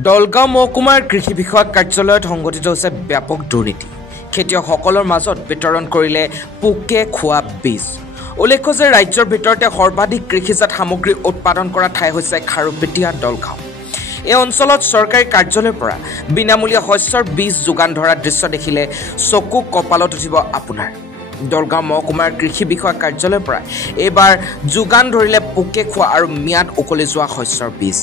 দলগাঁও মহকুমাৰ কৃষি বিষয়ক কাৰ্যালয়ত সংঘটিত হৈছে ব্যাপক দুৰ্নীতি। খেতিয়কসকলৰ মাজত বিতৰণ কৰিলে পোকে খোৱা বীজ। উল্লেখ্য যে ৰাজ্যৰ ভিতৰতে সৰ্বাধিক কৃষিজাত সামগ্ৰী উৎপাদন কৰা ঠাই হৈছে খাৰুপেটীয়া দলগাঁও। এই অঞ্চলত চৰকাৰী কাৰ্যালয়ৰ পৰা বিনামূলীয়া শস্যৰ বীজ যোগান ধৰা দৃশ্য দেখিলে চকু কপালত উঠিব আপোনাৰ। দলগাঁও মহকুমাৰ কৃষি বিষয়ক কাৰ্যালয়ৰ পৰা এইবাৰ যোগান ধৰিলে পোকে খোৱা আৰু ম্যাদ উকলি যোৱা শস্যৰ বীজ,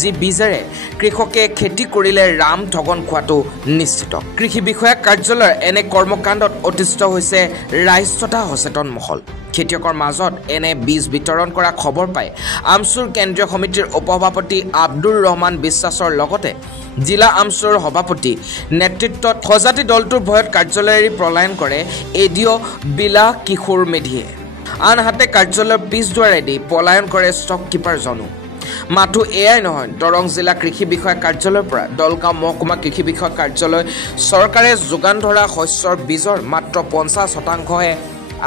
যি বীজেৰে কৃষকে খেতি কৰিলে ৰাম ঠগন খোৱাটো নিশ্চিত। কৃষি বিষয়াক কাৰ্যালয়ৰ এনে কৰ্মকাণ্ডত অতিষ্ঠ হৈছে ৰাইজ তথা সচেতন মহল। খেতিয়কৰ মাজত এনে বীজ বিতৰণ কৰা খবৰ পাই আমচুৰ কেন্দ্ৰীয় সমিতিৰ উপসভাপতি আব্দুৰ ৰহমান বিশ্বাসৰ লগতে জিলা আমচুৰ সভাপতি নেতৃত্বত সজাতি দলটোৰ ভয়ত কাৰ্যালয় এৰি পলায়ন কৰে এডিঅ' বিলাস কিশোৰ মেধিয়ে। আনহাতে কাৰ্যালয়ৰ পিছদুৱাৰেদি পলায়ন কৰে ষ্টক কিপাৰ জনো। মাথো এয়াই নহয়, দৰং জিলা কৃষি বিষয়া কাৰ্যালয়ৰ পৰা দলগাঁও মহকুমা কৃষি বিষয়া কাৰ্যালয় চৰকাৰে যোগান ধৰা শস্যৰ বীজৰ মাত্ৰ 50%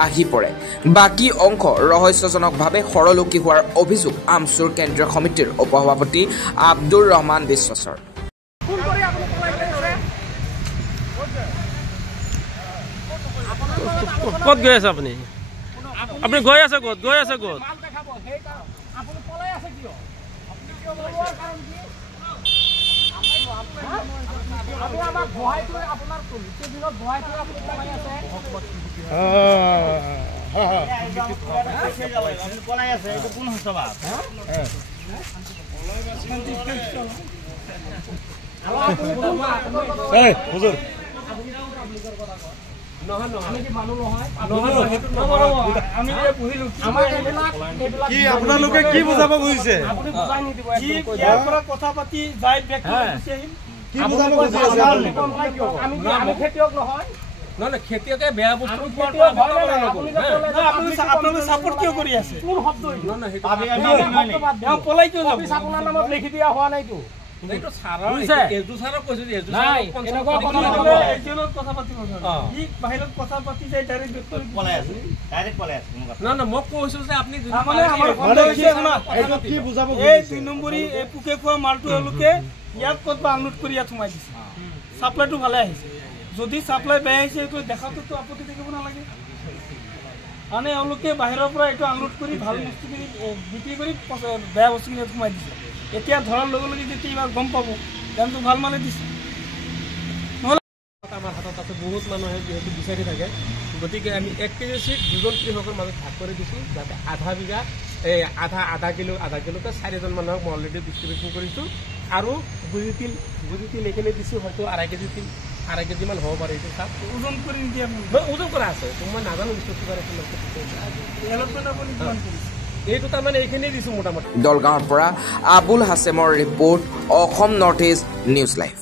আহি পৰে। বাকী অংশ ৰহস্যজনকভাৱে সৰলুকি হোৱাৰ অভিযোগ আমচুৰ কেন্দ্ৰীয় সমিতিৰ উপসভাপতি আব্দুৰ ৰহমান বিশ্বাসৰ। ক'ত গৈ আছে আপুনি? আপুনি গৈ আছে ক'ত? গৈ আছে ক'ত? আপোনালোকে কি বুজাব খুজিছে? কথা পাতি যাই খেতিয়ক নহয়, খেতিয়কে বেয়া বস্তু চাপোৰ্ট কিয় কৰি আছে? পলাই কিয় আপোনাৰ নামত লিখি দিয়া হোৱা নাইতো। পোকে খোৱা মালটো এওঁলোকে ইয়াত ক'ত আনলোড কৰি ইয়াত সোমাই দিছে। চাপ্লাইটো ভালে আহিছে, যদি চাপ্লাই বেয়া আহিছে এইটো দেখাটোতো আপত্তি থাকিব নালাগে। মানে এওঁলোকে বাহিৰৰ পৰা এইটো আনলোড কৰি ভাল বস্তুখিনি বিক্ৰী কৰি বেয়া বস্তুখিনি সোমাই দিছে। এতিয়া ধৰাৰ লগে লগে যেতিয়া এইবাৰ গম পাব দামটো ভাল মানে দিছে। নহ'লে আমাৰ হাতত আছে বহুত মানুহে যিহেতু বিচাৰি থাকে, গতিকে আমি 1 কেজি চিট দুজন কৃষকৰ মাজত ভাগ কৰি দিছোঁ, যাতে আধা বিঘা আধা কিলোকে 4জন মানুহক মই অলৰেডি ডিষ্ট্ৰিবিউশ্যন কৰিছোঁ। আৰু গুজি তিল এইখিনি দিছোঁ, হয়তো 2.5 কেজিমান হ'ব পাৰে। এইটো চাওক, ওজন কৰি নিদিয়ে ওজন কৰা আছে, মই নাজানো এইটো তাৰমানে এইখিনি দিছোঁ মোটামুটি। দলগাঁৱৰ পৰা আবুল হাছেমৰ report, Asom north east news live.